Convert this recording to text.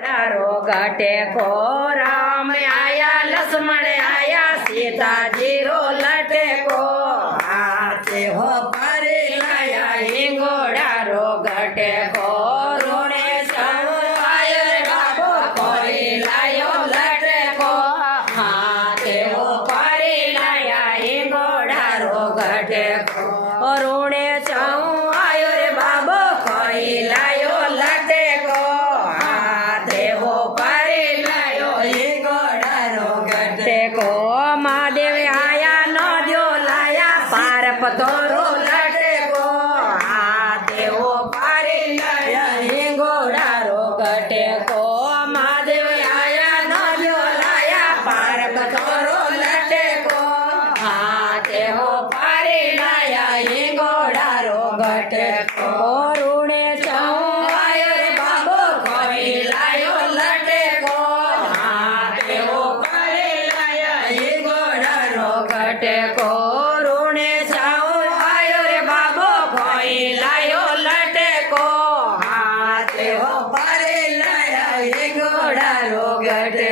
घटे को राम आया लक्ष्मण आया सीता जी रो लटे को हाथे हो परे लाया हिंगोड़ा रो घटे को रोने सब आयो रे बाबो कोई लायो लटे को हाथे हो परे लाया हिंगोड़ा रो घटे को रोने चाऊ आयो रे बाबो कोई लायो लटे को को महादेव आया नदियो लाया पार पतोरो लटे को हाथे हो पारी लाया हिंगोड़ा रो गटे को महादेव आया नदियो लाया पार पतोरो लटे को हाथे हो पारी लाया हिंगोड़ा रो गटे को रूणे चाऊ आयो रे बाबो कोई लायो लटे को हाथे हो घटे को रूणे जाऊं आयो रे बाबो कोई लायो लटे को हाथे हो परे लाया हिंगोड़ा रो घटे